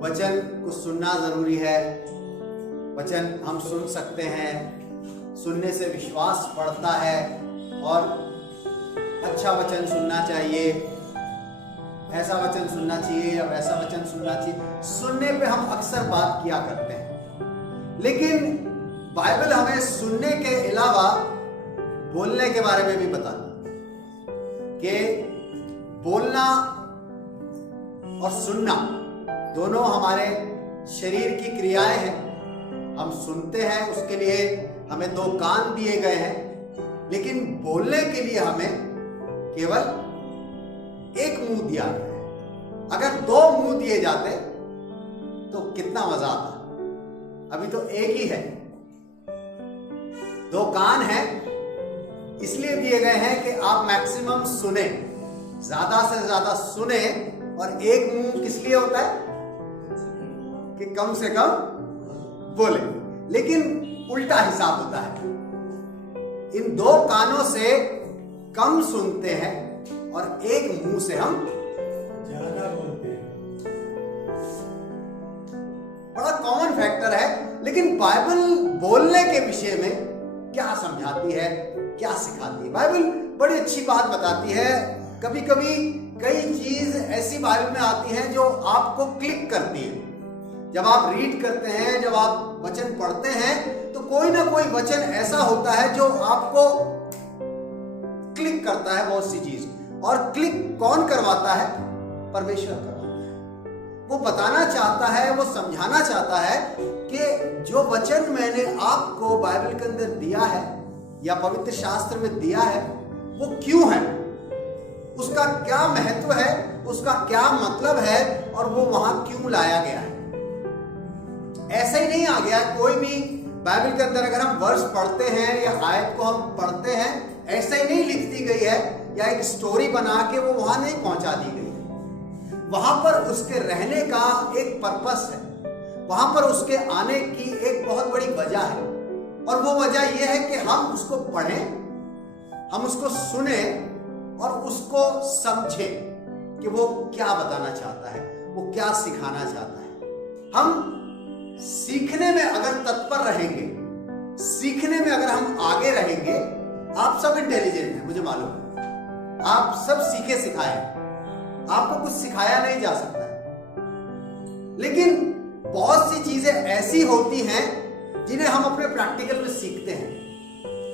वचन को सुनना जरूरी है। वचन हम सुन सकते हैं, सुनने से विश्वास बढ़ता है और अच्छा वचन सुनना चाहिए, ऐसा वचन सुनना चाहिए या वैसा वचन सुनना चाहिए। सुनने पे हम अक्सर बात किया करते हैं, लेकिन बाइबल हमें सुनने के अलावा बोलने के बारे में भी बताती है कि बोलना और सुनना दोनों हमारे शरीर की क्रियाएं हैं। हम सुनते हैं, उसके लिए हमें 2 कान दिए गए हैं, लेकिन बोलने के लिए हमें केवल 1 मुंह दिया गया है। अगर 2 मुंह दिए जाते तो कितना मजा आता। अभी तो 1 ही है। 2 कान हैं, इसलिए दिए गए हैं कि आप मैक्सिमम सुने, ज्यादा से ज्यादा सुने, और 1 मुंह किस लिए होता है कि कम से कम बोले। लेकिन उल्टा हिसाब होता है, इन 2 कानों से कम सुनते हैं और 1 मुंह से हम ज्यादा बोलते हैं। बड़ा कॉमन फैक्टर है। लेकिन बाइबल बोलने के विषय में क्या समझाती है, क्या सिखाती है? बाइबल बड़ी अच्छी बात बताती है। कभी कभी कई चीज ऐसी बाइबल में आती हैं जो आपको क्लिक करती है। जब आप रीड करते हैं, जब आप वचन पढ़ते हैं, तो कोई ना कोई वचन ऐसा होता है जो आपको क्लिक करता है बहुत सी चीज। और क्लिक कौन करवाता है? परमेश्वर करवाता है। वो बताना चाहता है, वो समझाना चाहता है कि जो वचन मैंने आपको बाइबल के अंदर दिया है या पवित्र शास्त्र में दिया है, वो क्यों है, उसका क्या महत्व है, उसका क्या मतलब है, और वो वहां क्यों लाया गया है। ऐसा ही नहीं आ गया। कोई भी बाइबल के अंदर अगर हम वर्ष पढ़ते हैं या आयत को हम पढ़ते हैं, ऐसा ही नहीं लिख दी गई है या एक स्टोरी बना के वो वहां नहीं पहुंचा दी गई है। वहां पर उसके रहने का एक पर्पस है, वहां पर उसके आने की एक बहुत बड़ी वजह है। और वो वजह यह है कि हम उसको पढ़ें, हम उसको सुने और उसको समझें कि वो क्या बताना चाहता है, वो क्या सिखाना चाहता है। हम सीखने में अगर तत्पर रहेंगे, सीखने में अगर हम आगे रहेंगे, आप सब इंटेलिजेंट हैं, मुझे मालूम है, आप सब सीखे सिखाए, आपको कुछ सिखाया नहीं जा सकता है। लेकिन बहुत सी चीजें ऐसी होती हैं जिन्हें हम अपने प्रैक्टिकल में सीखते हैं,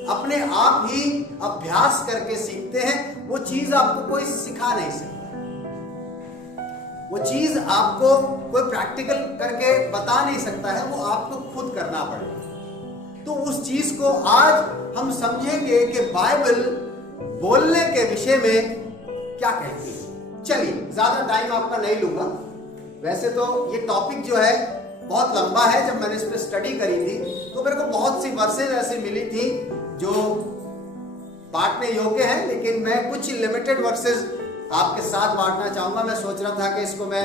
अपने आप ही अभ्यास करके सीखते हैं। वो चीज आपको कोई सिखा नहीं सकता, वो चीज आपको कोई प्रैक्टिकल करके बता नहीं सकता है, वो आपको खुद करना पड़ेगा। तो उस चीज को आज हम समझेंगे कि बाइबल बोलने के विषय में क्या कहती है। चलिए, ज्यादा टाइम आपका नहीं लूंगा। वैसे तो ये टॉपिक जो है बहुत लंबा है। जब मैंने इस पर स्टडी करी थी तो मेरे को बहुत सी वर्सेज ऐसी मिली थी जो बांटने योग्य हैं, लेकिन मैं कुछ लिमिटेड वर्सेज आपके साथ बांटना चाहूंगा। मैं सोच रहा था कि इसको मैं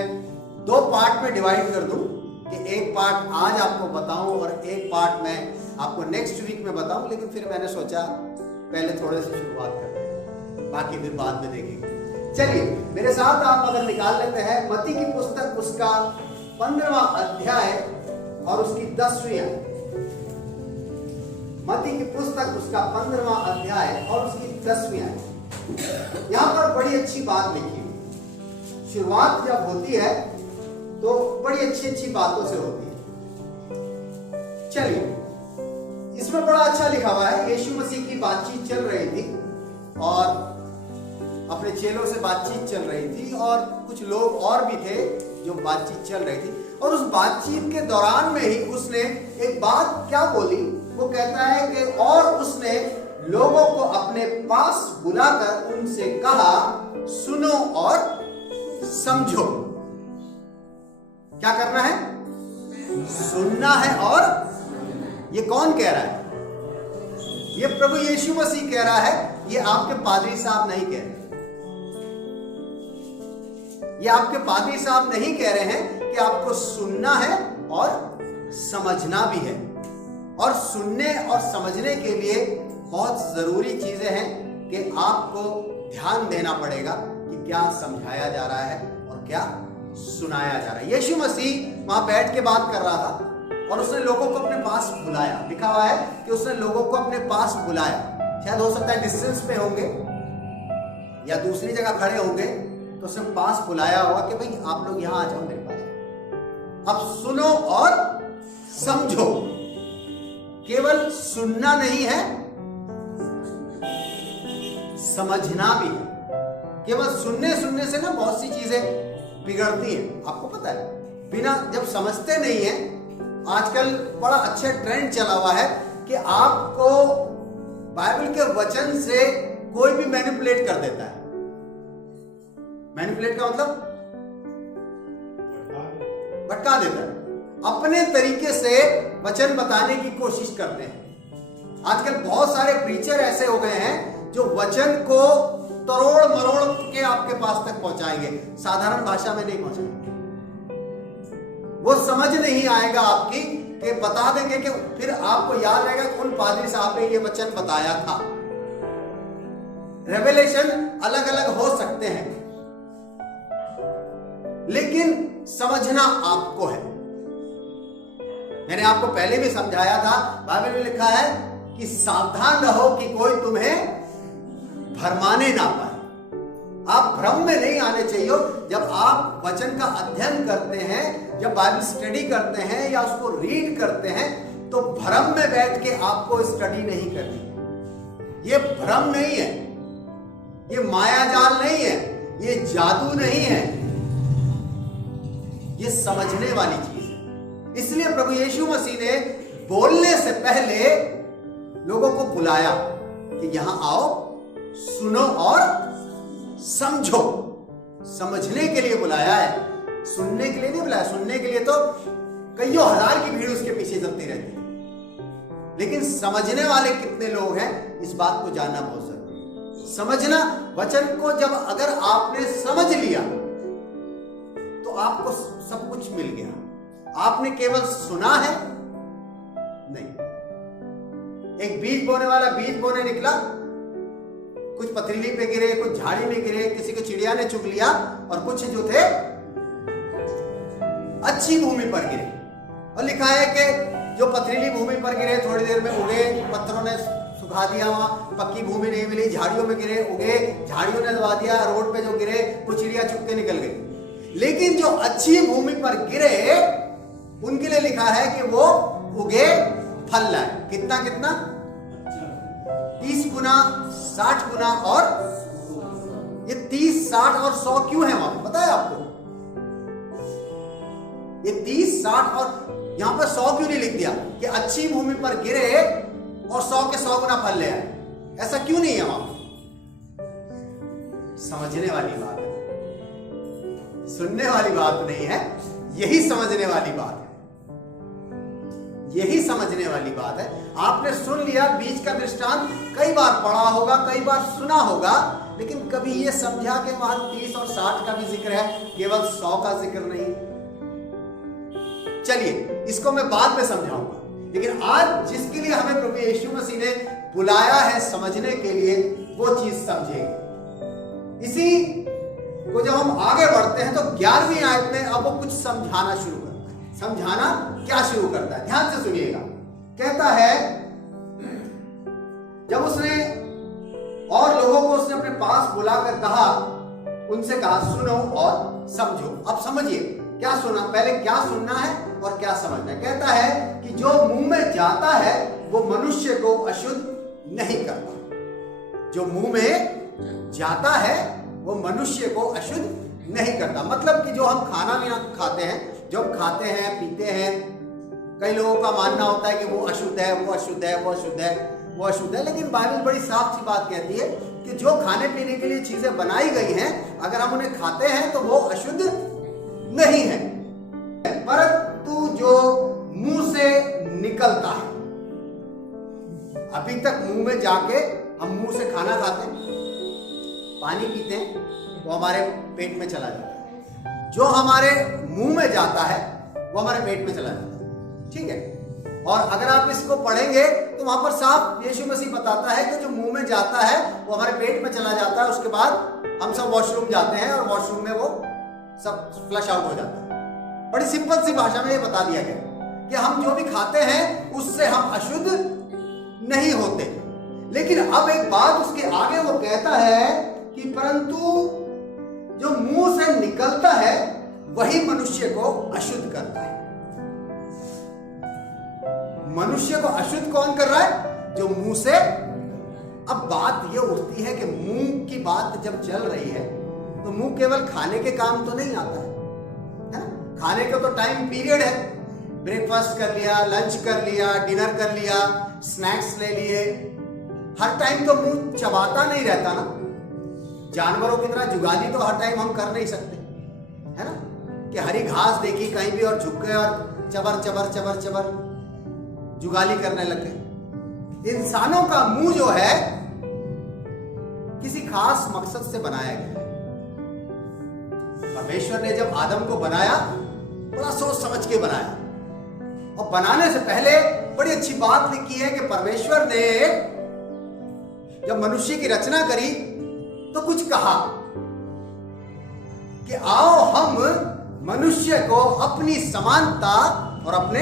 2 पार्ट में डिवाइड कर दूं, कि एक पार्ट आज आपको बताऊं और एक पार्ट मैं आपको नेक्स्ट वीक में बताऊं। लेकिन फिर मैंने सोचा पहले थोड़े से शुरुआत करते हैं, बाकी फिर बाद में देखेंगे। चलिए, मेरे साथ आप अगर निकाल लेते हैं मत्ती की पुस्तक, उसका 15वां अध्याय और उसकी 10वीं आयत। मत्ती की पुस्तक, उसका 15वां अध्याय और उसकी 10वीं आयत। यहां पर बड़ी अच्छी बात लिखी है। शुरुआत जब होती है तो बड़ी अच्छी अच्छी बातों से होती है। चलिए, इसमें बड़ा अच्छा लिखा हुआ है। यीशु मसीह की बातचीत चल रही थी और अपने चेलों से बातचीत चल रही थी, और कुछ लोग और भी थे जो बातचीत चल रही थी। और उस बातचीत के दौरान में ही उसने एक बात क्या बोली, वो कहता है कि और उसने लोगों को अपने पास बुलाकर उनसे कहा, सुनो और समझो। क्या करना है? सुनना है। और ये कौन कह रहा है? ये प्रभु यीशु मसीह कह रहा है। ये आपके पादरी साहब नहीं कह रहे, ये आपके पादरी साहब नहीं कह रहे हैं कि आपको सुनना है और समझना भी है। और सुनने और समझने के लिए बहुत जरूरी चीजें हैं कि आपको ध्यान देना पड़ेगा कि क्या समझाया जा रहा है और क्या सुनाया जा रहा है। यीशु मसीह वहां बैठ के बात कर रहा था और उसने लोगों को अपने पास बुलाया। लिखा हुआ है कि उसने लोगों को अपने पास बुलाया। शायद हो सकता है डिस्टेंस पे होंगे या दूसरी जगह खड़े होंगे, तो उसने पास बुलाया होगा कि भाई आप लोग यहां आ जाओ मेरे पास, अब सुनो और समझो। केवल सुनना नहीं है, समझना भी है। केवल सुनने से ना बहुत सी चीजें बिगड़ती हैं। आपको पता है, बिना जब समझते नहीं है, आजकल बड़ा अच्छा ट्रेंड चला हुआ है कि आपको बाइबल के वचन से कोई भी मैनिपुलेट कर देता है। मैनिपुलेट का मतलब भटका देता है, अपने तरीके से वचन बताने की कोशिश करते हैं। आजकल बहुत सारे प्रीचर ऐसे हो गए हैं जो वचन को तरोड़ मरोड़ के आपके पास तक पहुंचाएंगे, साधारण भाषा में नहीं पहुंचाएंगे। वो समझ नहीं आएगा आपकी, कि बता देंगे कि फिर आपको याद रहेगा कि उन पादरी साहब ने ये वचन बताया था। रेवलेशन अलग अलग हो सकते हैं, लेकिन समझना आपको है। मैंने आपको पहले भी समझाया था, बाइबल में लिखा है कि सावधान रहो कि कोई तुम्हें भरमाने ना पाए। आप भ्रम में नहीं आने चाहिए। जब आप वचन का अध्ययन करते हैं, जब बाइबल स्टडी करते हैं या उसको रीड करते हैं, तो भ्रम में बैठ के आपको स्टडी नहीं करनी। ये भ्रम नहीं है, ये मायाजाल नहीं है, ये जादू नहीं है, ये समझने वाली चीज है। इसलिए प्रभु यीशु मसीह ने बोलने से पहले लोगों को बुलाया कि यहां आओ, सुनो और समझो। समझने के लिए बुलाया है, सुनने के लिए नहीं बुलाया। सुनने के लिए तो कईयों हजार की भीड़ उसके पीछे चलती रहती है, लेकिन समझने वाले कितने लोग हैं, इस बात को जानना बहुत जरूरी है। समझना, वचन को जब अगर आपने समझ लिया तो आपको सब कुछ मिल गया। आपने केवल सुना है नहीं। एक बीज बोने वाला बीज बोने निकला, कुछ पथरीली पे गिरे, कुछ झाड़ी में गिरे, किसी को चिड़िया ने चुग लिया, और कुछ जो थे अच्छी भूमि पर गिरे। और लिखा है कि जो पथरीली भूमि पर गिरे थोड़ी देर में उगे, पत्थरों ने सुखा दिया, वहां पक्की भूमि नहीं मिली, झाड़ियों में गिरे, उगे, झाड़ियों ने दबा दिया, रोड पे जो गिरे कुछ चिड़िया चुग के निकल गई। लेकिन जो अच्छी भूमि पर गिरे उनके लिए लिखा है कि वो उगे, फल लाए। कितना कितना? 30 गुना, 60 गुना, और ये 30, 60 और 100 क्यों है वहां पे, पता है आपको? ये 30, 60 और यहां पर 100 क्यों नहीं लिख दिया कि अच्छी भूमि पर गिरे और 100 के 100 गुना फल ले आए? ऐसा क्यों नहीं है वहां? समझने वाली बात है, सुनने वाली बात नहीं है। यही समझने वाली बात है, यही समझने वाली बात है। आपने सुन लिया, बीज का दृष्टांत कई बार पढ़ा होगा, कई बार सुना होगा, लेकिन कभी ये समझा कि वहां 30 और 60 का भी जिक्र है, केवल 100 का जिक्र नहीं। चलिए, इसको मैं बाद में समझाऊंगा, लेकिन आज जिसके लिए हमें प्रभु यीशु मसीह ने बुलाया है समझने के लिए, वो चीज समझेंगे। इसी को जब हम आगे बढ़ते हैं तो 11वीं आयत में अब वो कुछ समझाना शुरू करता है। समझाना क्या शुरू करता है, ध्यान से सुनिएगा। कहता है, जब उसने और लोगों को उसने अपने पास बुलाकर कहा, उनसे कहा सुनो और समझो। अब समझिए क्या सुना, पहले क्या सुनना है और क्या समझना है। कहता है कि जो मुंह में जाता है वो मनुष्य को अशुद्ध नहीं करता। जो मुंह में जाता है वो मनुष्य को अशुद्ध नहीं करता। मतलब कि जो हम खाना भी खाते हैं, जो हम खाते हैं, पीते हैं, कई लोगों का मानना होता है कि वो अशुद्ध है, वो अशुद्ध है, वो अशुद्ध है, वो अशुद्ध है। लेकिन बाइबल बड़ी साफ सी बात कहती है कि जो खाने पीने के लिए चीजें बनाई गई हैं, अगर हम उन्हें खाते हैं तो वो अशुद्ध नहीं है। परंतु जो मुंह से निकलता है, अभी तक मुंह में जाके हम मुंह से खाना खाते हैं, पानी पीते हैं, वो हमारे पेट में चला जाता है। जो हमारे मुंह में जाता है वो हमारे पेट में चला जाता है, ठीक है। और अगर आप इसको पढ़ेंगे तो वहां पर साफ यीशु मसीह बताता है कि जो मुंह में जाता है वो हमारे पेट में चला जाता है। उसके बाद हम सब वॉशरूम जाते हैं और वॉशरूम में वो सब फ्लश आउट हो जाता है। बड़ी सिंपल सी भाषा में ये बता दिया गया कि हम जो भी खाते हैं उससे हम अशुद्ध नहीं होते। लेकिन अब एक बात उसके आगे वो कहता है कि परंतु जो मुंह से निकलता है वही मनुष्य को अशुद्ध करता है। मनुष्य को अशुद्ध कौन कर रहा है? जो मुंह से। अब बात ये उठती है कि मुंह की बात जब चल रही है तो मुंह केवल खाने के काम तो नहीं आता है ना? खाने का तो टाइम पीरियड है। ब्रेकफास्ट कर लिया, लंच कर लिया, डिनर कर लिया, स्नैक्स ले लिए। हर टाइम तो मुंह चबाता नहीं रहता ना। जानवरों की तरह जुगाली तो हर टाइम हम कर नहीं सकते, है ना? कि हरी घास देखी कहीं भी और झुक गए और चबर चबर चबर चबर जुगाली करने लग गए। इंसानों का मुंह जो है किसी खास मकसद से बनाया गया है। परमेश्वर ने जब आदम को बनाया बड़ा सोच समझ के बनाया, और बनाने से पहले बड़ी अच्छी बात लिखी है कि परमेश्वर ने जब मनुष्य की रचना करी तो कुछ कहा कि आओ हम मनुष्य को अपनी समानता और अपने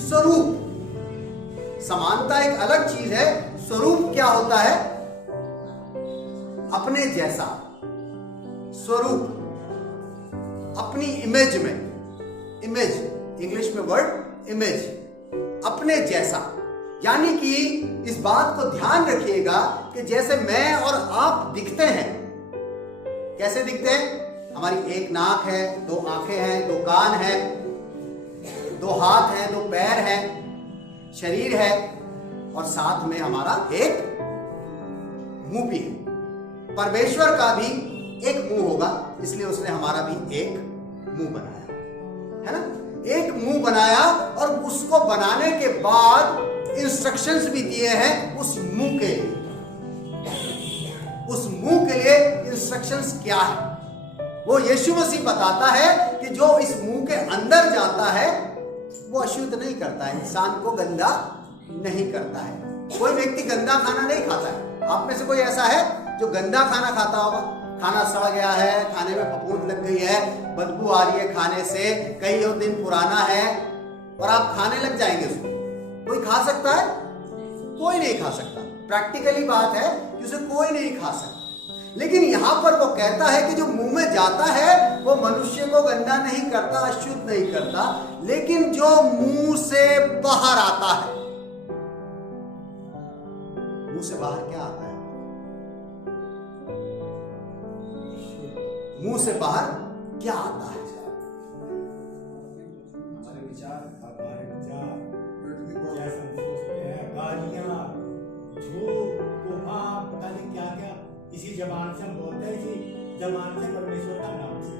स्वरूप। समानता एक अलग चीज है, स्वरूप क्या होता है? अपने जैसा। स्वरूप अपनी इमेज में, इमेज इंग्लिश में वर्ड इमेज, अपने जैसा। यानी कि इस बात को ध्यान रखिएगा कि जैसे मैं और आप दिखते हैं, कैसे दिखते हैं? हमारी एक नाक है, दो आंखें हैं, दो कान हैं, दो हाथ हैं, दो पैर हैं, शरीर है, और साथ में हमारा एक मुंह भी है। परमेश्वर का भी एक मुंह होगा, इसलिए उसने हमारा भी एक मुंह बनाया, है ना? एक मुंह बनाया और उसको बनाने के बाद इंस्ट्रक्शंस भी दिए हैं उस मुंह के लिए। उस मुंह के लिए इंस्ट्रक्शंस क्या है? वो यीशु मसीह बताता है कि जो इस मुंह के अंदर जाता है वो अशुद्ध नहीं करता है, इंसान को गंदा नहीं करता है। कोई व्यक्ति गंदा खाना नहीं खाता है। आप में से कोई ऐसा है जो गंदा खाना खाता होगा? खाना सड़ गया है, खाने में फफूंद लग गई है, बदबू आ रही है खाने से, कई दिन पुराना है, और आप खाने लग जाएंगे उसको। कोई खा सकता है? कोई नहीं खा सकता। प्रैक्टिकली बात है कि उसे कोई नहीं खा सकता। लेकिन यहां पर वो कहता है कि जो मुंह में जाता है वो मनुष्य को गंदा नहीं करता, अशुद्ध नहीं करता, लेकिन जो मुंह से बाहर आता है, मुंह से बाहर क्या आता है? मुंह से बाहर क्या आता है? हमारे विचार जैसे हम सोचते हैं, गालियां, झूठ, तोहफा, पता नहीं क्या क्या, इसी जबान से हम बोलते हैं, इसी जबान से परमेश्वर का नाम से।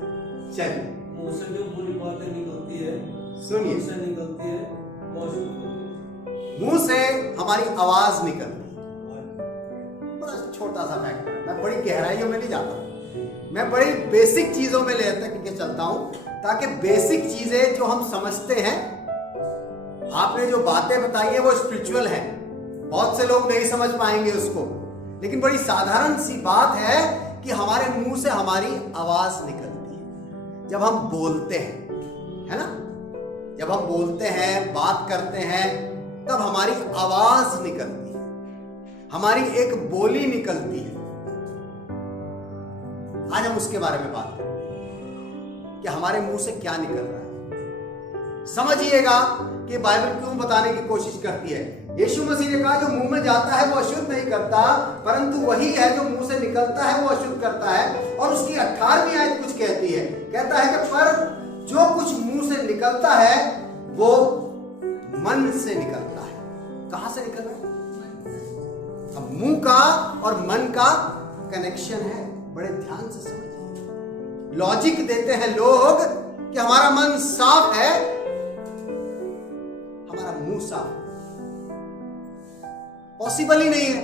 चलिए, मुंह से जो बुरी बातें निकलती है, सुनिए, से निकलती है, वो अशुद्ध होती है। मुंह से हमारी आवाज निकलती है। बड़ा छोटा सा फैक्ट है, मैं बड़ी गहराइयों में नहीं जाता, मैं बड़ी बेसिक चीजों में लेके चलता हूं, ताकि बेसिक चीजें जो हम समझते हैं, आपने जो बातें बताई है वो स्पिरिचुअल है, बहुत से लोग नहीं समझ पाएंगे उसको, लेकिन बड़ी साधारण सी बात है कि हमारे मुंह से हमारी आवाज निकलती है जब हम बोलते हैं, है ना? जब हम बोलते हैं, बात करते हैं, तब हमारी आवाज निकलती है, हमारी एक बोली निकलती है। आज हम उसके बारे में बात करें कि हमारे मुंह से क्या निकल रहा है। समझिएगा कि बाइबल क्यों बताने की कोशिश करती है। यीशु मसीह ने कहा जो मुंह में जाता है वो अशुद्ध नहीं करता, परंतु वही है जो मुंह से निकलता है वो अशुद्ध करता है। और उसकी 18वीं आयत कुछ कहती है, कहता है कि पर जो कुछ मुंह से निकलता है वो मन से निकलता है। कहां से निकल रहा है? अब मुंह का और मन का कनेक्शन है, बड़े ध्यान से समझिए। लॉजिक देते हैं लोग कि हमारा मन साफ है, हमारा मुंह साफ है। पॉसिबल ही नहीं है।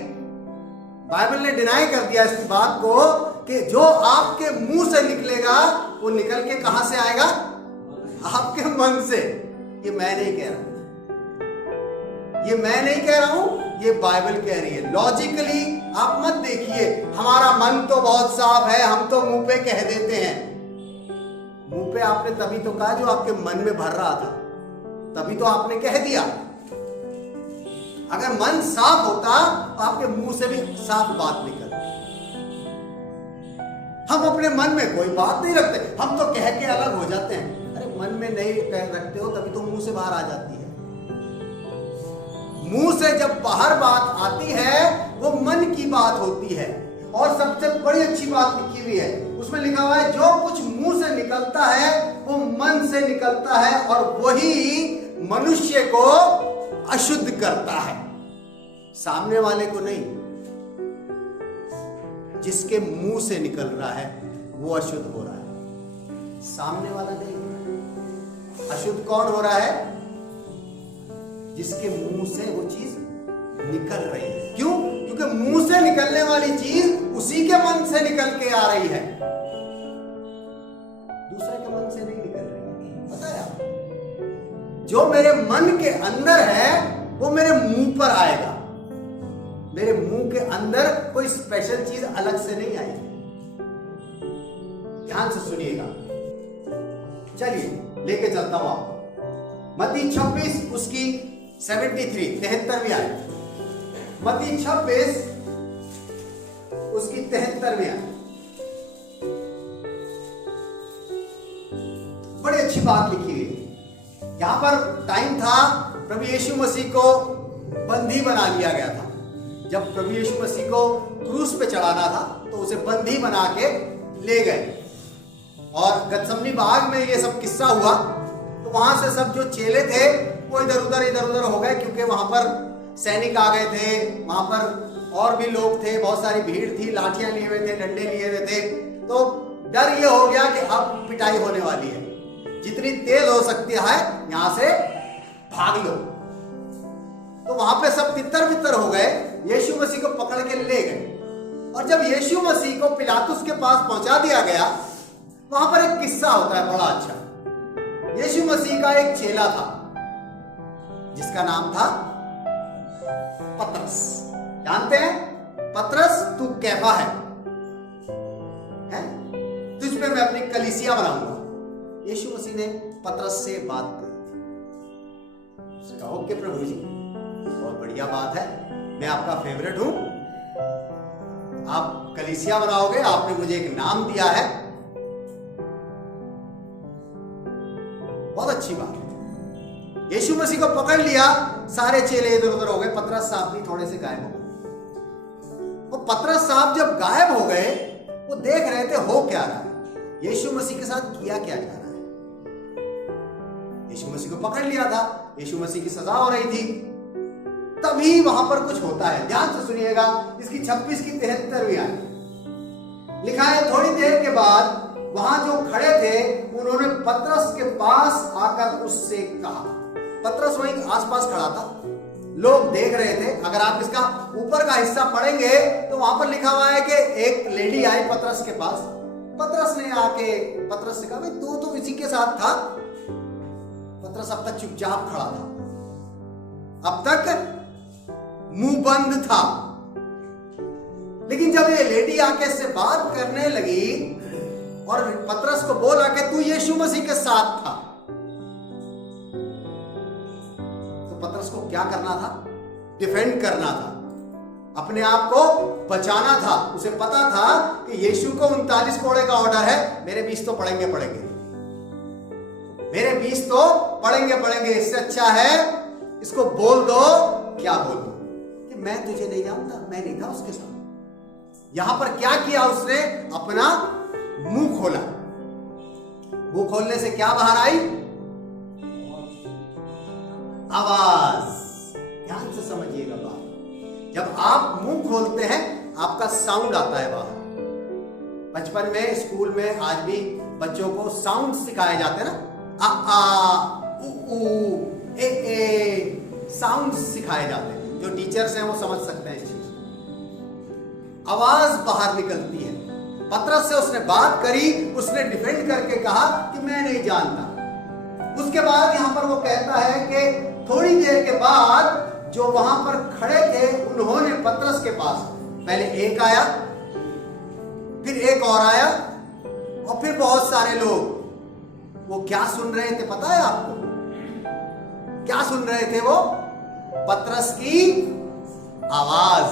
बाइबल ने डिनाई कर दिया इस बात को कि जो आपके मुंह से निकलेगा वो निकल के कहां से आएगा? आपके मन से। ये मैं नहीं कह रहा हूं, ये मैं नहीं कह रहा हूं, ये बाइबल कह रही है। लॉजिकली आप मत देखिए हमारा मन तो बहुत साफ है, हम तो मुंह पे कह देते हैं। मुंह पे आपने तभी तो कहा जो आपके मन में भर रहा था, तभी तो आपने कह दिया। अगर मन साफ होता तो आपके मुंह से भी साफ बात निकलती। हम अपने मन में कोई बात नहीं रखते, हम तो कह के अलग हो जाते हैं। अरे मन में नहीं रखते हो तभी तो मुंह से बाहर आ जाती है। मुंह से जब बाहर बात आती है वो मन की बात होती है। और सबसे बड़ी अच्छी बात लिखी हुई है, उसमें लिखा हुआ है जो कुछ मुंह से निकलता है वो मन से निकलता है और वही मनुष्य को अशुद्ध करता है, सामने वाले को नहीं। जिसके मुंह से निकल रहा है वो अशुद्ध हो रहा है, सामने वाला नहीं हो रहा है। अशुद्ध कौन हो रहा है? जिसके मुंह से वो चीज निकल रही है। क्यों? क्योंकि मुंह से निकलने वाली चीज उसी के मन से निकल के आ रही है, दूसरे के मन से नहीं निकल रही। पता है आप, जो मेरे मन के अंदर है वो मेरे मुंह पर आएगा। मेरे मुंह के अंदर कोई स्पेशल चीज अलग से नहीं आएगी। ध्यान से सुनिएगा। चलिए लेके चलता हूं आपको मत्ती 26 उसकी 73वीं आयत। मत्ती 26 उसकी 73वीं आयत। बड़ी अच्छी बात लिखी हुई है। यहां पर टाइम था प्रभु यीशु मसीह को बंदी बना लिया गया था। जब प्रभु यीशु मसीह को क्रूस पे चढ़ाना था तो उसे बंदी बना के ले गए और गतसमनी बाग में ये सब किस्सा हुआ। तो वहां से सब जो चेले थे वो इधर उधर हो गए, क्योंकि वहां पर सैनिक आ गए थे, वहां पर और भी लोग थे, बहुत सारी भीड़ थी, लाठियां लिए हुए थे, डंडे लिए हुए थे। तो डर ये हो गया कि अब पिटाई होने वाली है, जितनी तेज हो सकती है यहां से भाग लो। तो वहां पे सब तितर बितर हो गए, यीशु मसीह को पकड़ के ले गए। और जब यीशु मसीह को पिलातुस के पास पहुंचा दिया गया, वहां पर एक किस्सा होता है बड़ा अच्छा। यीशु मसीह का एक चेला था जिसका नाम था पतरस। जानते हैं पतरस तू कैफा है? तुझ पे मैं अपनी कलीसिया बनाऊंगा। यीशु मसीह ने पतरस से बात की। उसने कहा ओके प्रभु जी, बहुत बढ़िया बात है, मैं आपका फेवरेट हूं, आप कलीसिया बनाओगे, आपने मुझे एक नाम दिया है, बहुत अच्छी बात है। यीशु मसीह को पकड़ लिया, सारे चेले इधर उधर हो गए, पतरस साहब भी थोड़े से गायब हो गए। और पतरस साहब जब गायब हो गए वो देख रहे थे हो क्या रहा है, यीशु मसीह के साथ किया क्या जा रहा है। यीशु मसीह को पकड़ लिया था, यीशु मसीह की सजा हो रही थी। तभी वहां पर कुछ होता है, ध्यान से सुनिएगा। इसकी 26 की 73वीं आयत लिखा है, थोड़ी देर के बाद वहां जो खड़े थे उन्होंने पतरस के पास आकर उससे कहा। पतरस वहीं आसपास खड़ा था, लोग देख रहे थे। अगर आप इसका ऊपर का हिस्सा पढ़ेंगे तो वहां पर लिखा हुआ है कि एक लेडी आई पतरस के पास। पतरस ने आके पतरस से कहा, भाई तू तो इसी के साथ था। पतरस अब तक चुपचाप खड़ा था, अब तक मुंह बंद था। लेकिन जब ये लेडी आके इससे बात करने लगी और पतरस को बोला कि तू यीशु मसीह के साथ था, तो पतरस को क्या करना था? डिफेंड करना था, अपने आप को बचाना था। उसे पता था कि यीशु को 39 कोड़े का ऑर्डर है, मेरे 20 तो पड़ेंगे, मेरे 20 तो पड़ेंगे। इससे अच्छा है इसको बोल दो। क्या बोल दो? कि मैं तुझे नहीं जानता, मैं नहीं था उसके साथ। यहां पर क्या किया उसने? अपना मुंह खोला। मुंह खोलने से क्या बाहर आई? आवाज। ध्यान से समझिएगा बात। जब आप मुंह खोलते हैं आपका साउंड आता है बाहर। बचपन में स्कूल में आज भी बच्चों को साउंड सिखाए जाते हैं ना, आ उ ए साउंड सिखाए जाते हैं। जो टीचर्स हैं वो समझ सकते हैं इस चीज। आवाज बाहर निकलती है। पतरस से उसने बात करी, उसने डिफेंड करके कहा कि मैं नहीं जानता। उसके बाद यहां पर वो कहता है कि थोड़ी देर के बाद जो वहां पर खड़े थे उन्होंने पतरस के पास, पहले एक आया, फिर एक और आया और फिर बहुत सारे लोग वो क्या सुन रहे थे पता है आपको? क्या सुन रहे थे वो? पतरस की आवाज।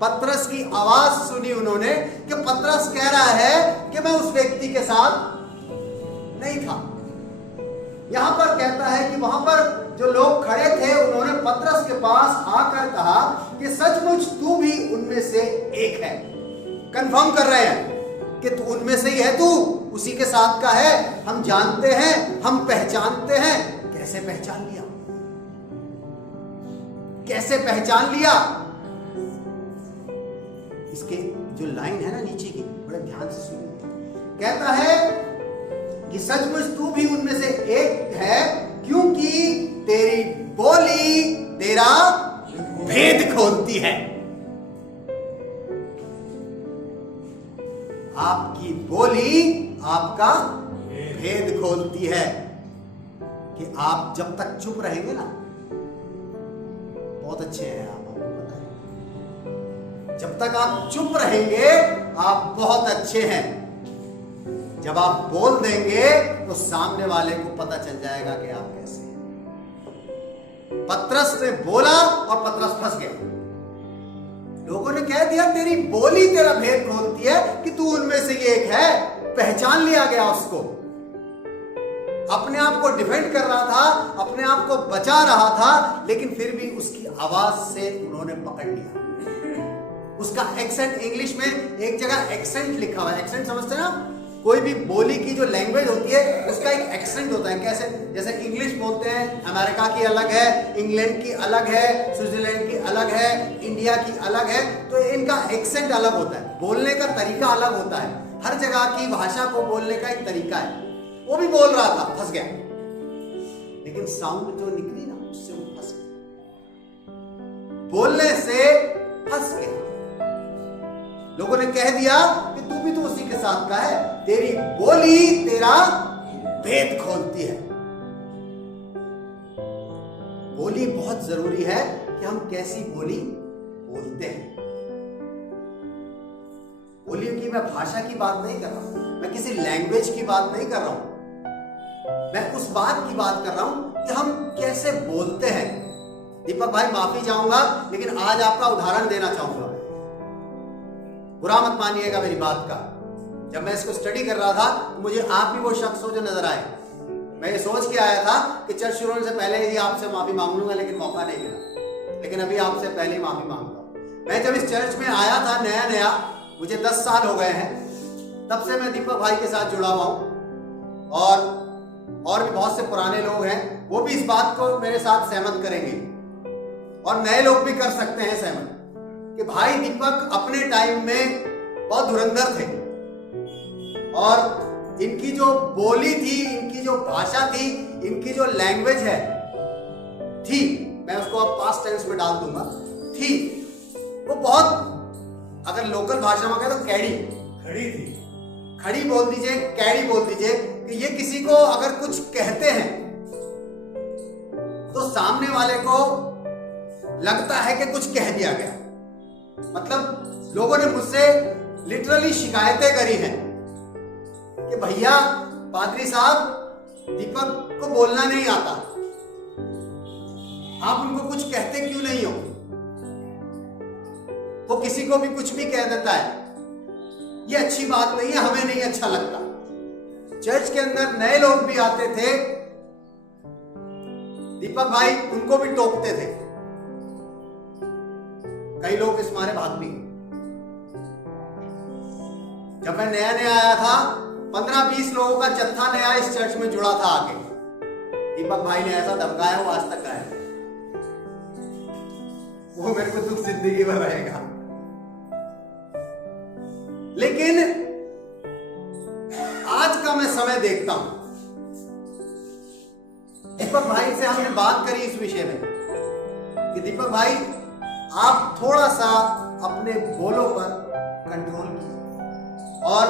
पतरस की आवाज सुनी उन्होंने कि पतरस कह रहा है कि मैं उस व्यक्ति के साथ नहीं था। यहां पर कहता है कि वहां पर जो लोग खड़े थे उन्होंने पतरस के पास आकर कहा कि सचमुच तू भी उनमें से एक है। कंफर्म कर रहे हैं कि तू उनमें से ही है, तू उसी के साथ का है। हम जानते हैं, हम पहचानते हैं। कैसे पहचान लिया? कैसे पहचान लिया? इसके जो लाइन है ना नीचे की, बड़े ध्यान से सुनिए। कहता है कि सचमुच तू भी उनमें से एक है, क्योंकि तेरी बोली तेरा भेद खोलती है। आपकी बोली आपका भेद खोलती है। कि आप जब तक चुप रहेंगे ना, बहुत अच्छे हैं आप, आपको पता है, जब तक आप चुप रहेंगे आप बहुत अच्छे हैं। जब आप बोल देंगे तो सामने वाले को पता चल जाएगा कि आप कैसे हैं। पतरस ने बोला और पतरस फंस गया। लोगों ने कह दिया तेरी बोली तेरा भेद खोलती है कि तू उनमें से एक है। पहचान लिया गया उसको। अपने आप को डिफेंड कर रहा था, अपने आप को बचा रहा था, लेकिन फिर भी उसकी आवाज से उन्होंने पकड़ लिया। उसका एक्सेंट, इंग्लिश में एक जगह एक्सेंट लिखा हुआ है। एक्सेंट समझते हैं ना? कोई भी बोली की जो लैंग्वेज होती है उसका एक एक्सेंट होता है। कैसे? जैसे इंग्लिश बोलते हैं, अमेरिका की अलग है, इंग्लैंड की अलग है, स्विट्जरलैंड की अलग है, इंडिया की अलग है। तो इनका एक्सेंट अलग होता है, बोलने का तरीका अलग होता है। हर जगह की भाषा को बोलने का एक तरीका है। वो भी बोल रहा था, फंस गया। लेकिन साउंड जो निकली ना, उससे वो फंस गया। बोलने से फंस गया। लोगों ने कह दिया कि तू भी तो उसी के साथ का है, तेरी बोली तेरा भेद खोलती है। बोली बहुत जरूरी है कि हम कैसी बोली बोलते हैं। बोली की मैं भाषा की बात नहीं कर रहा हूं, मैं किसी लैंग्वेज की बात नहीं कर रहा हूं। मैं उस बात की बात कर रहा हूं कि हम कैसे बोलते हैं। दीपक भाई माफी चाहूंगा, लेकिन आज आपका उदाहरण देना चाहूंगा। बुरा मत मानिएगा मेरी बात का। जब मैं इसको स्टडी कर रहा था तो मुझे आप भी वो शख्स हो जो नजर आए। मैं ये सोच के आया था कि चर्च शुरू होने से पहले ही आपसे माफी मांग लूंगा, लेकिन मौका नहीं मिला। लेकिन अभी आपसे पहले ही माफी मांगता हूं। मैं जब इस चर्च में आया था नया, मुझे 10 साल हो गए हैं, तब से मैं दीपक भाई के साथ जुड़ा हुआ हूं। और भी बहुत से पुराने लोग हैं, वो भी इस बात को मेरे साथ सहमत करेंगे, और नए लोग भी कर सकते हैं सहमत, कि भाई दीपक अपने टाइम में बहुत धुरंधर थे। और इनकी जो बोली थी, इनकी जो भाषा थी, इनकी जो लैंग्वेज है थी, मैं उसको अब पास्ट टेंस में डाल दूंगा, थी, वो बहुत, अगर लोकल भाषा में कहें तो खड़ी थी, खड़ी बोल दीजिए, कैरी बोल दीजिए, कि ये किसी को अगर कुछ कहते हैं तो सामने वाले को लगता है कि कुछ कह दिया गया। मतलब लोगों ने मुझसे लिटरली शिकायतें करी हैं कि भैया पादरी साहब, दीपक को बोलना नहीं आता, आप उनको कुछ कहते क्यों नहीं हो? वो किसी को भी कुछ भी कह देता है, ये अच्छी बात नहीं है, हमें नहीं अच्छा लगता। चर्च के अंदर नए लोग भी आते थे, दीपक भाई उनको भी टोकते थे। कई लोग इस मारे भाग भी। जब मैं नया आया था, 15-20 लोगों का जत्था नया इस चर्च में जुड़ा था आके। दीपक भाई ने ऐसा धमकाया, वो आज तक गाया, वो मेरे को दुख जिंदगी में रहेगा। लेकिन आज का मैं समय देखता हूं, दीपक भाई से हमने बात करी इस विषय में कि दीपक भाई आप थोड़ा सा अपने बोलों पर कंट्रोल कीजिए। और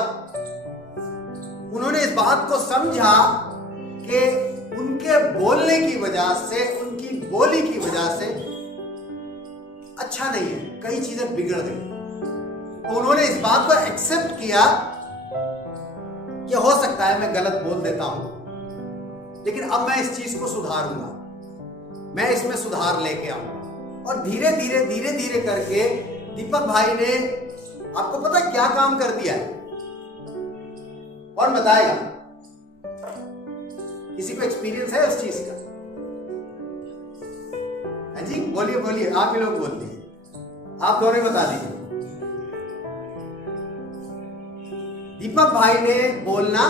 उन्होंने इस बात को समझा कि उनके बोलने की वजह से, उनकी बोली की वजह से अच्छा नहीं है, कई चीजें बिगड़ गई। उन्होंने इस बात को एक्सेप्ट किया कि हो सकता है मैं गलत बोल देता हूं, लेकिन अब मैं इस चीज को सुधारूंगा, मैं इसमें सुधार लेके आऊंगा। और धीरे धीरे धीरे धीरे करके दीपक भाई ने, आपको पता है क्या काम कर दिया है? और बताएगा, किसी को एक्सपीरियंस है उस चीज का? हाँ जी, बोलिए बोलिए, आप ही लोग बोलते हैं, आप दोनों बता दीजिए। दीपक भाई ने बोलना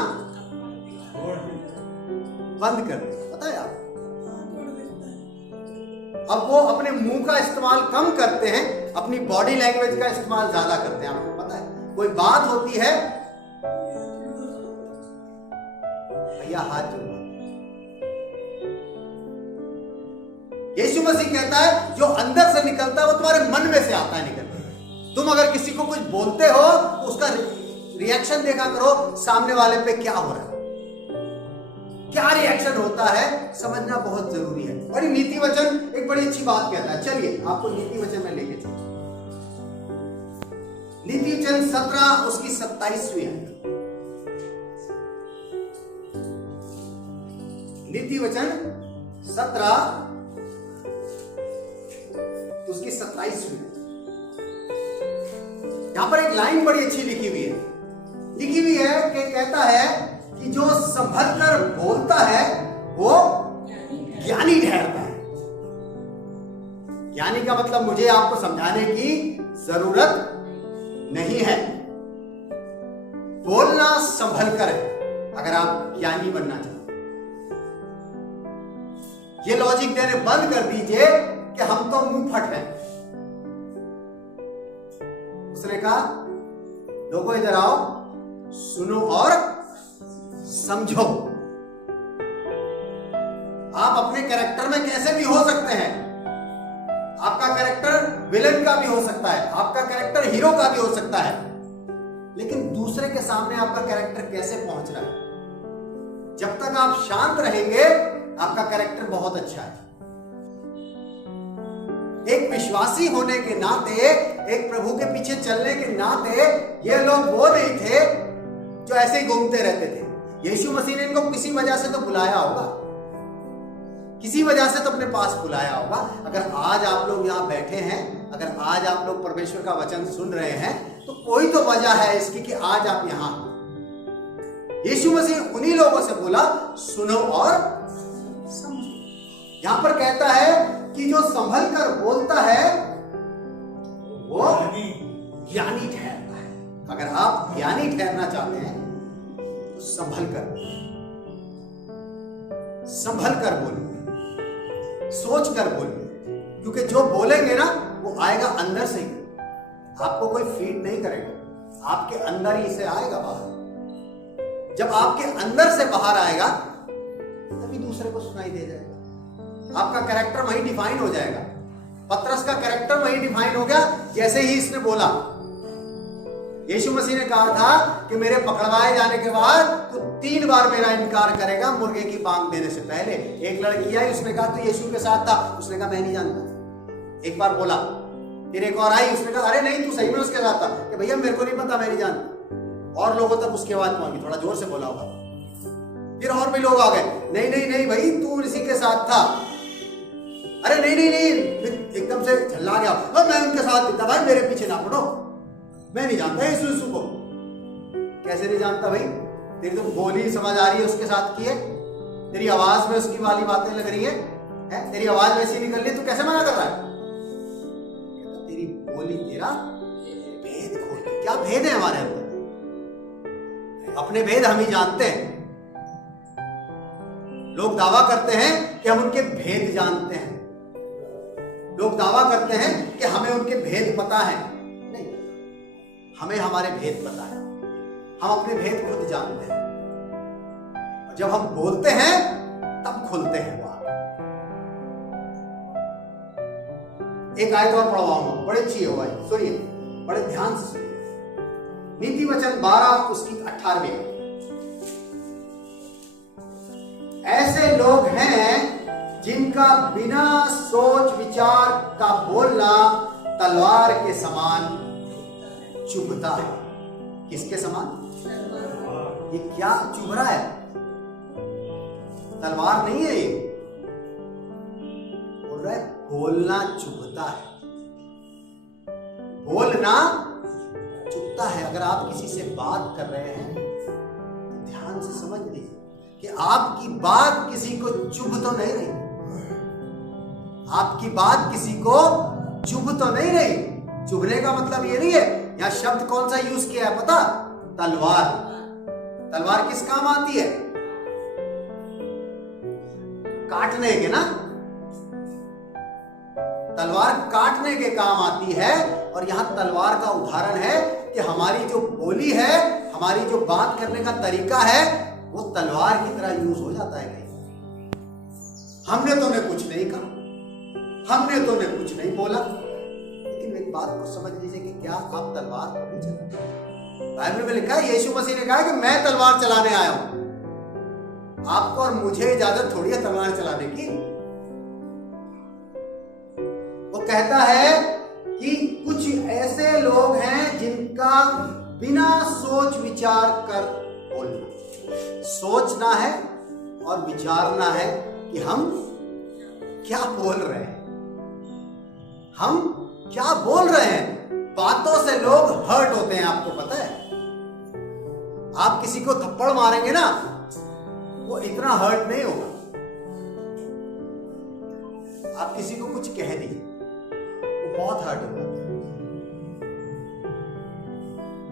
बंद कर दिया, पता है आप? अब वो अपने मुंह का इस्तेमाल कम करते हैं, अपनी बॉडी लैंग्वेज का इस्तेमाल ज्यादा करते हैं। आपको पता है, कोई बात होती है, भैया हाथ जोड़ो। यीशु मसीह कहता है जो अंदर से निकलता है वो तुम्हारे मन में से आता है, निकलता। तुम अगर किसी को कुछ बोलते हो तो उसका रिएक्शन देखा करो, सामने वाले पे क्या हो रहा है, क्या रिएक्शन होता है, समझना बहुत जरूरी है। और नीति वचन एक बड़ी अच्छी बात कहता है। चलिए आपको नीति वचन में लेके चलते। नीति वचन 17 उसकी 27वीं है। नीति वचन 17 उसकी 27वीं। यहां पर एक लाइन बड़ी अच्छी लिखी हुई है, कि कहता है कि जो संभल कर बोलता है वो ज्ञानी ठहरता है। ज्ञानी का मतलब मुझे आपको समझाने की जरूरत नहीं है। बोलना संभल कर है अगर आप ज्ञानी बनना चाहते। ये लॉजिक देने बंद कर दीजिए कि हम तो मुंह फट हैं। उसने कहा लोगों इधर आओ, सुनो और समझो। आप अपने कैरेक्टर में कैसे भी हो सकते हैं। आपका कैरेक्टर विलन का भी हो सकता है, आपका कैरेक्टर हीरो का भी हो सकता है, लेकिन दूसरे के सामने आपका कैरेक्टर कैसे पहुंच रहा है। जब तक आप शांत रहेंगे आपका कैरेक्टर बहुत अच्छा है। एक विश्वासी होने के नाते, एक प्रभु के पीछे चलने के नाते, ये लोग वो नहीं थे जो ऐसे ही घूमते रहते थे। यीशु मसीह ने इनको किसी वजह से तो बुलाया होगा, किसी वजह से तो अपने पास बुलाया होगा। अगर आज आप लोग यहां बैठे हैं, अगर आज आप लोग परमेश्वर का वचन सुन रहे हैं, तो कोई तो वजह है इसकी कि आज आप यहां। यीशु मसीह उन्हीं लोगों से बोला सुनो और समझो। यहां पर कहता है कि जो संभल कर बोलता है वो ज्ञानी ठहरता है। अगर आप ज्ञानी ठहरना चाहते हैं तो संभल कर बोलिए, सोच कर बोलिए, क्योंकि जो बोलेंगे ना वो आएगा अंदर से ही। आपको कोई फीड नहीं करेगा, आपके अंदर ही से आएगा बाहर। जब आपके अंदर से बाहर आएगा तभी दूसरे को सुनाई दे जाएगा। आपका कैरेक्टर वहीं डिफाइन हो जाएगा। पतरस का कैरेक्टर वहीं डिफाइन हो गया जैसे ही इसने बोला। यीशु मसीह ने कहा था कि मेरे पकड़वाए जाने के बाद तो 3 बार मेरा इनकार करेगा मुर्गे की बांग देने से पहले। एक लड़की आई, उसने कहा तू यीशु के साथ था, उसने कहा मैं नहीं जानता। एक बार बोला, फिर एक और आई, उसने कहा अरे नहीं तू सही में उसके साथ था, कि भैया मेरे को नहीं पता, मैं नहीं जानता। और लोगों तक उसके बाद पहुंची, थोड़ा जोर से बोला होगा। फिर और भी लोग आ गए, नहीं नहीं नहीं भाई तू इसी के साथ था। अरे नहीं नहीं नहीं, एकदम से झल्ला गया, मैं उनके साथ था भाई, मेरे पीछे ना पड़ो, मैं नहीं जानता यीशु को। कैसे नहीं जानता भाई? तेरी तो बोली समझ आ रही है उसके साथ की है, तेरी आवाज में उसकी वाली बातें लग रही है, तेरी आवाज वैसी निकल रही है, तू कैसे मना कर रहा है? तेरी बोली तेरा भेद खोल। क्या भेद है हमारे अंदर? अपने भेद हम ही जानते हैं। लोग दावा करते हैं कि हम उनके भेद जानते हैं, लोग दावा करते हैं कि हमें उनके भेद पता है। नहीं, हमें हमारे भेद पता है, हम अपने भेद खुद जानते हैं। और जब हम बोलते हैं तब खुलते हैं बात। एक आयत और पढ़वाऊंगा, बड़ी अच्छी है भाई, सुनिए बड़े ध्यान से सुनिए। नीति वचन 12 उसकी 18वीं। ऐसे लोग हैं जिनका बिना सोच विचार का बोलना तलवार के समान चुभता है। किसके समान? ये क्या चुभ रहा है? तलवार नहीं है ये। बोल रहा है बोलना चुभता है, बोलना चुभता है। अगर आप किसी से बात कर रहे हैं तो ध्यान से समझ लीजिए कि आपकी बात किसी को चुभ तो नहीं रही, आपकी बात किसी को चुभ तो नहीं रही। चुभने का मतलब ये नहीं है। यहां शब्द कौन सा यूज किया है पता? तलवार। तलवार किस काम आती है? काटने के ना, तलवार काटने के काम आती है। और यहां तलवार का उदाहरण है कि हमारी जो बोली है, हमारी जो बात करने का तरीका है, वो तलवार की तरह यूज हो जाता है। कहीं हमने तो ने कुछ नहीं कहा, हमने तो ने कुछ नहीं बोला, लेकिन एक बात को समझ लीजिए कि क्या आप तलवार को नहीं चलाते? बाइबल में लिखा है, यीशु मसीह ने कहा कि मैं तलवार चलाने आया हूं। आपको और मुझे इजाजत थोड़ी है तलवार चलाने की। वो कहता है कि कुछ ऐसे लोग हैं जिनका बिना सोच विचार कर बोलना। सोचना है और विचारना है कि हम क्या बोल रहे हैं, हम क्या बोल रहे हैं। बातों से लोग हर्ट होते हैं, आपको पता है। आप किसी को थप्पड़ मारेंगे ना, वो इतना हर्ट नहीं होगा। आप किसी को कुछ कह दिए, वो बहुत हर्ट होगा।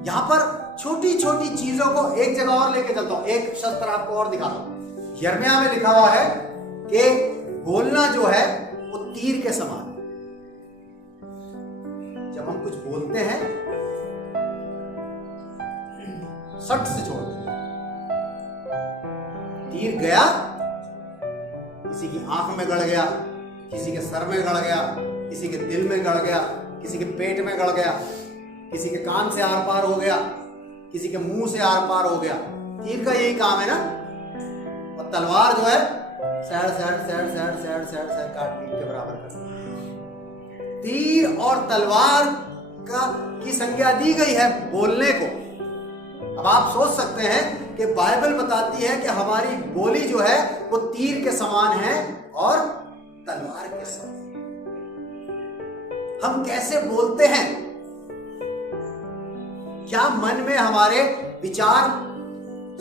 यहां पर छोटी छोटी चीजों को एक जगह और लेके चलता हूं, एक शस्त्र आपको और दिखाता हूं। यिर्मयाह में लिखा हुआ है कि बोलना जो है वो तीर के समान है। जब हम कुछ बोलते हैं, सट से छोड़ देते हैं। तीर गया, किसी की आंख में गड़ गया, किसी के सर में गड़ गया, किसी के दिल में गड़ गया, किसी के पेट में गड़ गया, किसी के कान से आर पार हो गया, किसी के मुंह से आर पार हो गया। तीर का यही काम है ना। और तलवार जो है sad sad sad sad sad sad sad काट पीट के बराबर कर। तीर और तलवार का की संज्ञा दी गई है बोलने को। अब आप सोच सकते हैं कि बाइबल बताती है कि हमारी बोली जो है वो तीर के समान है और तलवार के समान। हम कैसे बोलते हैं? क्या मन में हमारे विचार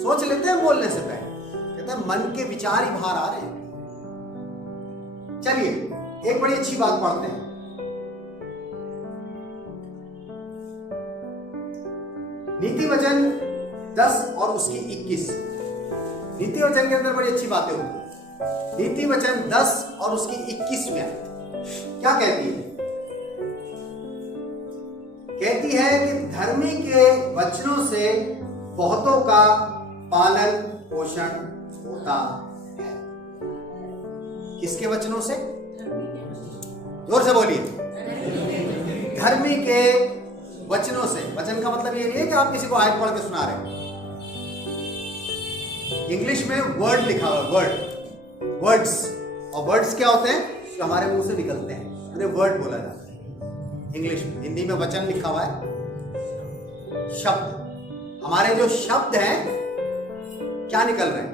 सोच लेते हैं बोलने से पहले? कहते हैं मन के विचार ही बाहर आ रहे हैं। चलिए एक बड़ी अच्छी बात पढ़ते हैं। नीति वचन 10 और उसकी 21। नीति वचन के अंदर बड़ी अच्छी बातें होंगी। नीति वचन 10 और उसकी 21 में क्या कहती है? कहती है कि धर्मी के वचनों से बहुतों का पालन पोषण होता है। किसके वचनों से? जोर से बोलिए। धर्मी के वचनों से। वचन का मतलब ये नहीं है कि आप किसी को आयत पढ़ के सुना रहे हैं। इंग्लिश में वर्ड लिखा हुआ है, वर्ड, वर्ड्स। और वर्ड्स क्या होते हैं? जो हमारे मुंह से निकलते हैं, उन्हें वर्ड बोला जाता है इंग्लिश में। हिंदी में वचन लिखा हुआ है, शब्द। हमारे जो शब्द हैं क्या निकल रहे हैं?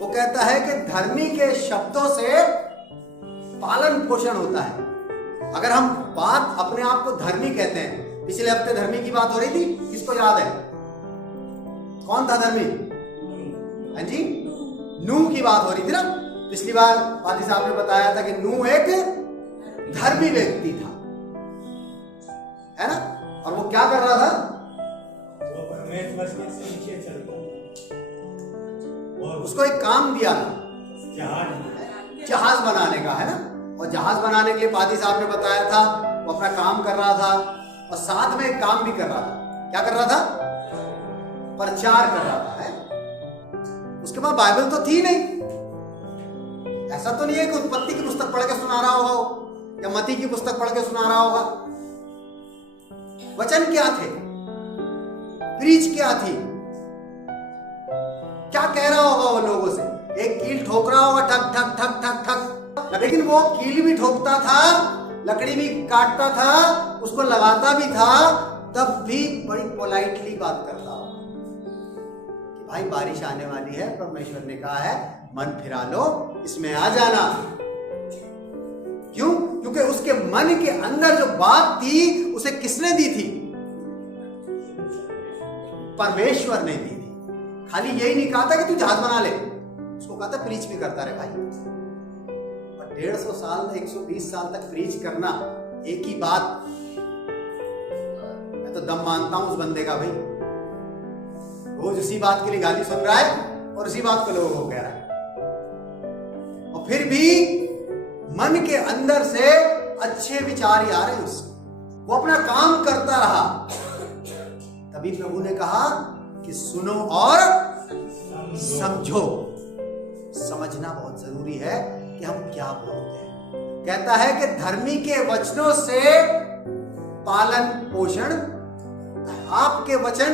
वो कहता है कि धर्मी के शब्दों से पालन पोषण होता है। अगर हम बात अपने आप को धर्मी कहते हैं, पिछले हफ्ते धर्मी की बात हो रही थी, किसको याद है? कौन था धर्मी? हाँ जी, नूह की बात हो रही थी ना। पिछली बार पादी साहब ने बताया था कि नूह एक धर्मी व्यक्ति था, है ना। और वो क्या कर रहा था? वो परमेश्वर के नीचे चलता और उसको एक काम दिया था, जहाज बनाने का, है ना। और जहाज बनाने के लिए पादी साहब ने बताया था वो अपना काम कर रहा था और साथ में एक काम भी कर रहा था। क्या कर रहा था? प्रचार कर रहा था, है। उसके बाद बाइबल तो थी नहीं। ऐसा तो नहीं है कि उत्पत्ति की पुस्तक पढ़ के सुना रहा होगा या मती की पुस्तक पढ़ के सुना रहा होगा। वचन क्या थे? प्रीच क्या थी? क्या कह रहा होगा वो लोगों से? एक कील ठोक रहा होगा, ठक ठक ठक ठक ठक। लेकिन वो कील भी ठोकता था, लकड़ी भी काटता था, उसको लगाता भी था, तब भी बड़ी पोलाइटली बात करता होगा। भाई बारिश आने वाली है, परमेश्वर ने कहा है मन फिरा लो, इसमें आ जाना। क्यों? क्योंकि उसके मन के अंदर जो बात थी उसे किसने दी थी? परमेश्वर ने दी थी। खाली यही नहीं कहा था कि तू जहाज बना ले, उसको कहा था प्रीच भी करता रहे भाई। और 150 साल 120 साल तक प्रीच करना एक ही बात, मैं तो दम मानता हूं उस बंदे का भाई। रोज उसी बात के लिए गाली सुन रहा है और उसी बात को लोगों को कह रहा है, और फिर भी मन के अंदर से अच्छे विचार ही आ रहे हैं उससे। वो अपना काम करता रहा। तभी प्रभु ने कहा कि सुनो और समझो। समझना बहुत जरूरी है कि हम क्या बोलते हैं। कहता है कि धर्मी के वचनों से पालन पोषण। आपके वचन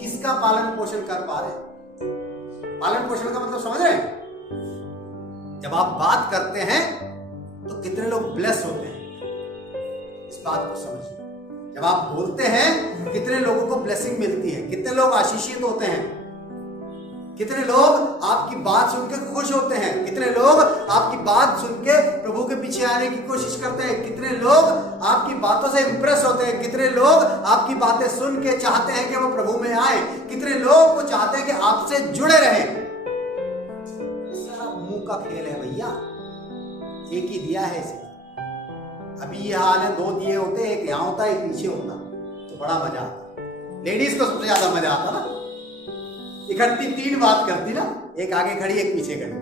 किसका पालन पोषण कर पा रहे हैं? पालन पोषण का मतलब समझ रहे हैं? जब आप बात करते हैं तो कितने लोग ब्लेस होते हैं, इस बात को समझिए। जब आप बोलते हैं कितने लोगों को ब्लेसिंग मिलती है, कितने लोग आशीषित होते हैं, कितने लोग आपकी बात सुन के खुश होते हैं, कितने लोग आपकी बात सुन के प्रभु के पीछे आने की कोशिश करते हैं, कितने लोग आपकी बातों से इंप्रेस होते हैं, कितने लोग आपकी बातें सुन के चाहते हैं कि वो प्रभु में आए, कितने लोग को चाहते हैं कि आपसे जुड़े रहें। सारा मुंह का खेल है भैया, एक ही दिया है इसे। अभी ये हाल है, 2 दिए होते, एक यहाँ होता एक पीछे होता तो बड़ा मजा आता। लेडीज को सबसे ज्यादा मजा आता ना, इकट्ठी 3 बात करती ना, एक आगे खड़ी एक पीछे खड़ी।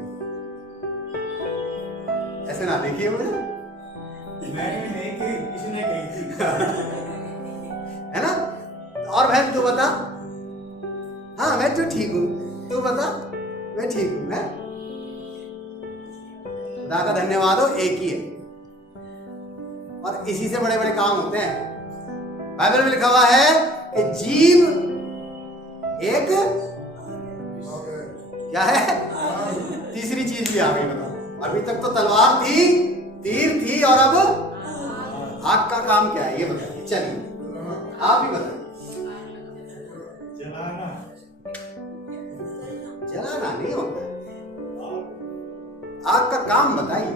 ऐसे ना देखिए मुझे, मैंने नहीं कही, किसी ने कही थी है ना। और बहन तू बता। हाँ मैं तो ठीक हूं, तू बता। मैं ठीक हूं। मैं खुदा का धन्यवाद हो, एक ही है और इसी से बड़े बड़े काम होते हैं। बाइबल में लिखा हुआ है कि जीव एक क्या है, तीसरी चीज भी आ गई। बताओ, अभी तक तो तलवार थी, तीर थी, और अब आग का काम क्या है ये बताइए। चलिए आप ही बताइए। जलाना। जलाना नहीं होता, आग का काम बताइए।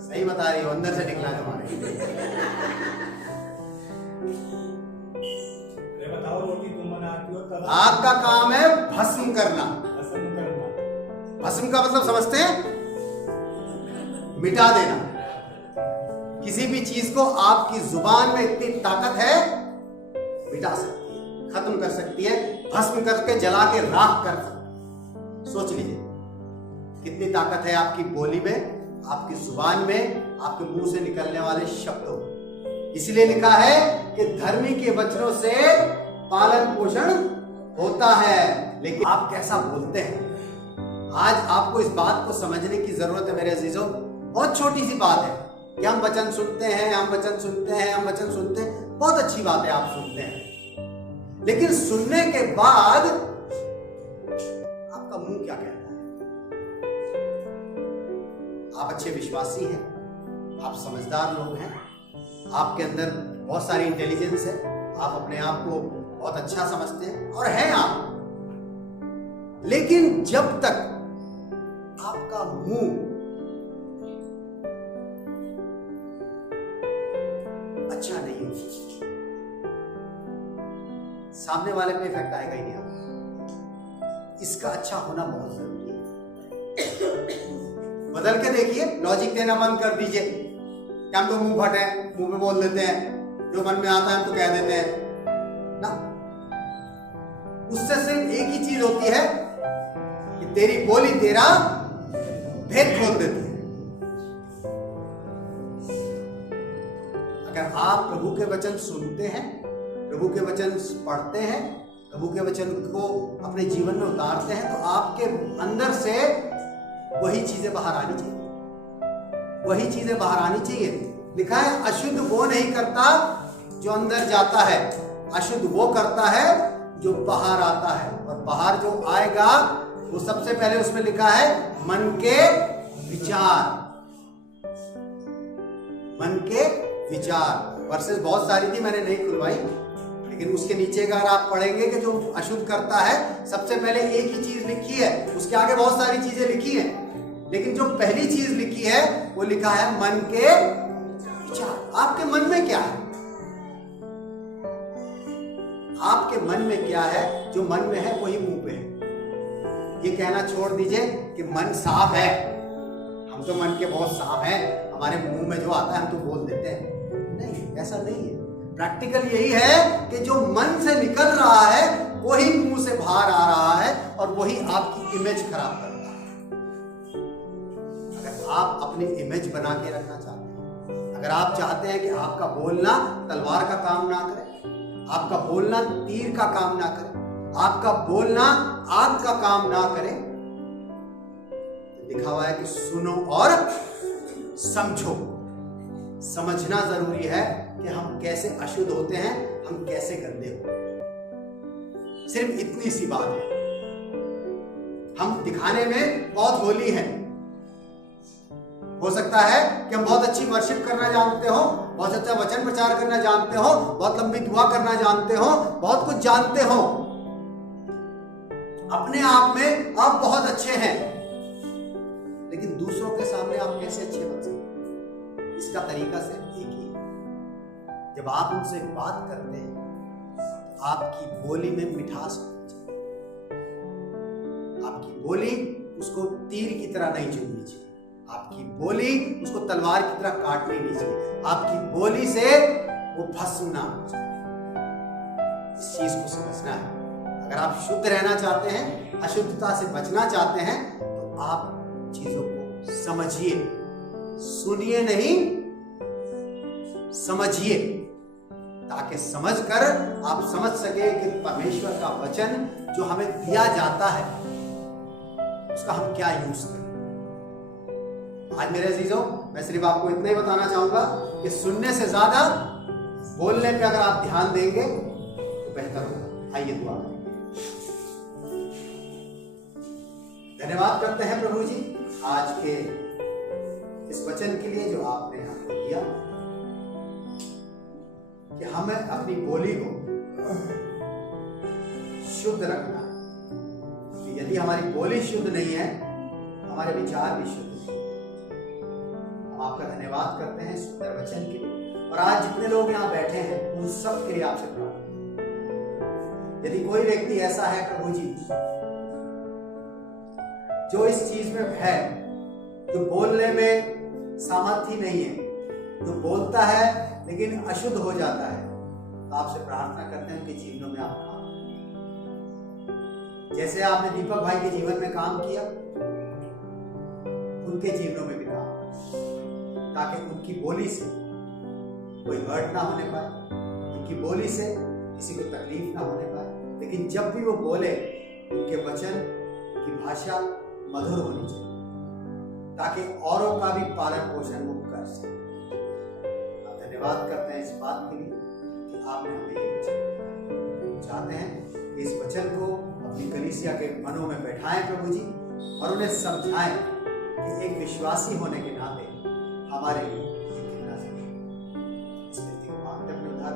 सही बता रही हो, अंदर से निकला तुम्हारे। बताओ, रोटी तुम बनाती हो तब आग का काम है भस्म करना। भस्म करना। भस्म का मतलब समझते हैं? मिटा देना। किसी भी चीज को आपकी जुबान में इतनी ताकत है, मिटा सकती है, खत्म कर सकती है, भस्म करके जला के राख कर सकती है। सोच लीजिए कितनी ताकत है आपकी बोली में, आपकी जुबान में, आपके मुंह से निकलने वाले शब्दों में। इसलिए लिखा है कि धर्मी के वचनों से पालन पोषण होता है। लेकिन आप कैसा बोलते हैं, आज आपको इस बात को समझने की जरूरत है मेरे अजीजों। बहुत छोटी सी बात है कि हम वचन सुनते हैं, हम वचन सुनते हैं, हम वचन सुनते हैं। बहुत अच्छी बात है, आप सुनते हैं, लेकिन सुनने के बाद आपका मुंह क्या कहता है? आप अच्छे विश्वासी हैं, आप समझदार लोग हैं, आपके अंदर बहुत सारी इंटेलिजेंस है, आप अपने आप को बहुत अच्छा समझते हैं और हैं आप। लेकिन जब तक आपका मुंह अच्छा नहीं हो, सामने वाले पे इफेक्ट आएगा ही नहीं आपको। इसका अच्छा होना बहुत जरूरी है। बदल के देखिए, लॉजिक देना बंद कर दीजिए। क्या हम तो मुंह फटे मुंह पे बोल देते हैं, जो मन में आता है हम तो कह देते हैं ना। उससे सिर्फ एक ही चीज होती है कि तेरी बोली तेरा भेद खोल देती है। अगर आप प्रभु के वचन सुनते हैं, प्रभु के वचन पढ़ते हैं, प्रभु के वचन को अपने जीवन में उतारते हैं, तो आपके अंदर से वही चीजें बाहर आनी चाहिए, वही चीजें बाहर आनी चाहिए। लिखा है अशुद्ध वो नहीं करता जो अंदर जाता है, अशुद्ध वो करता है जो बाहर आता है। और बाहर जो आएगा वो सबसे पहले उसमें लिखा है मन के विचार, मन के विचार। वर्सेस बहुत सारी थी, मैंने नहीं खुलवाई, लेकिन उसके नीचे अगर आप पढ़ेंगे कि जो अशुद्ध करता है, सबसे पहले एक ही चीज लिखी है, उसके आगे बहुत सारी चीजें लिखी हैं, लेकिन जो पहली चीज लिखी है वो लिखा है मन के विचार। आपके मन में क्या है? आपके मन में क्या है? जो मन में है वही मुंह पे है। ये कहना छोड़ दीजिए कि मन साफ है, हम तो मन के बहुत साफ हैं, हमारे मुंह में जो आता है हम तो बोल देते हैं। नहीं, ऐसा नहीं है। प्रैक्टिकल यही है कि जो मन से निकल रहा है वही मुंह से बाहर आ रहा है और वही आपकी इमेज खराब करता है। अगर आप अपनी इमेज बना के रखना चाहते हैं, अगर आप चाहते हैं कि आपका बोलना तलवार का काम ना करे, आपका बोलना तीर का काम ना करे, आपका बोलना आग का काम ना करे, लिखा हुआ है कि सुनो और समझो। समझना जरूरी है कि हम कैसे अशुद्ध होते हैं, हम कैसे गंदे होते हैं। सिर्फ इतनी सी बात है। हम दिखाने में बहुत होली हैं। हो सकता है कि हम बहुत अच्छी वर्शिप करना जानते हो, बहुत अच्छा वचन प्रचार करना जानते हो, बहुत लंबी दुआ करना जानते हो, बहुत कुछ जानते हो, अपने आप में आप बहुत अच्छे हैं, लेकिन दूसरों के सामने आप कैसे अच्छे बन सकते हैं? इसका तरीका सिर्फ एक ही है। जब आप उनसे बात करते हैं तो आपकी बोली में मिठास होनी चाहिए। आपकी बोली उसको तीर की तरह नहीं चुननी चाहिए, आपकी बोली उसको तलवार की तरह काटनी नहीं चाहिए, आपकी बोली से वो भस्म ना हो जाए। इस चीज को समझना है। अगर आप शुद्ध रहना चाहते हैं, अशुद्धता से बचना चाहते हैं, तो आप चीजों को समझिए, सुनिए नहीं, समझिए, ताकि समझकर आप समझ सके कि परमेश्वर का वचन जो हमें दिया जाता है उसका हम क्या यूज करें। आज मेरे अजीजों, मैं सिर्फ आपको इतना ही बताना चाहूंगा कि सुनने से ज्यादा बोलने पे अगर आप ध्यान देंगे तो बेहतर होगा। आइए दुआ करें। धन्यवाद करते हैं प्रभु जी आज के इस वचन के लिए जो आपने हमको दिया, कि हमें अपनी बोली को शुद्ध रखना है। कि यदि हमारी बोली शुद्ध नहीं है, हमारे विचार भी शुद्ध नहीं। हम आपका धन्यवाद करते हैं इस सुंदर वचन के लिए, और आज जितने लोग यहाँ बैठे हैं उन सब के लिए आपसे प्रार्थना। यदि कोई व्यक्ति ऐसा है प्रभु जी जो इस चीज में है, जो बोलने में सामर्थ्य नहीं है, जो बोलता है लेकिन अशुद्ध हो जाता है, तो आपसे प्रार्थना करते हैं उनके जीवनों में आप काम करें। जैसे आपने दीपक भाई के जीवन में काम किया, उनके जीवनों में भी काम करें, ताकि उनकी बोली से कोई हर्ट ना होने पाए, उनकी बोली से किसी को तकलीफ ना होने पाए, लेकिन जब भी वो बोले उनके वचन की भाषा मधुर होनी चाहिए, ताकि औरों का भी पालन पोषण वो कर सके। आप धन्यवाद करते हैं इस बात के लिए कि आपने हमें ये वचन दिया। चाहते हैं कि इस वचन को अपनी कलीसिया के मनों में बैठाएं प्रभु जी, और उन्हें समझाएं कि एक विश्वासी होने के नाते हमारे लिए कितना जरूरी है। इस व्यक्ति को मांगते अपने उद्धार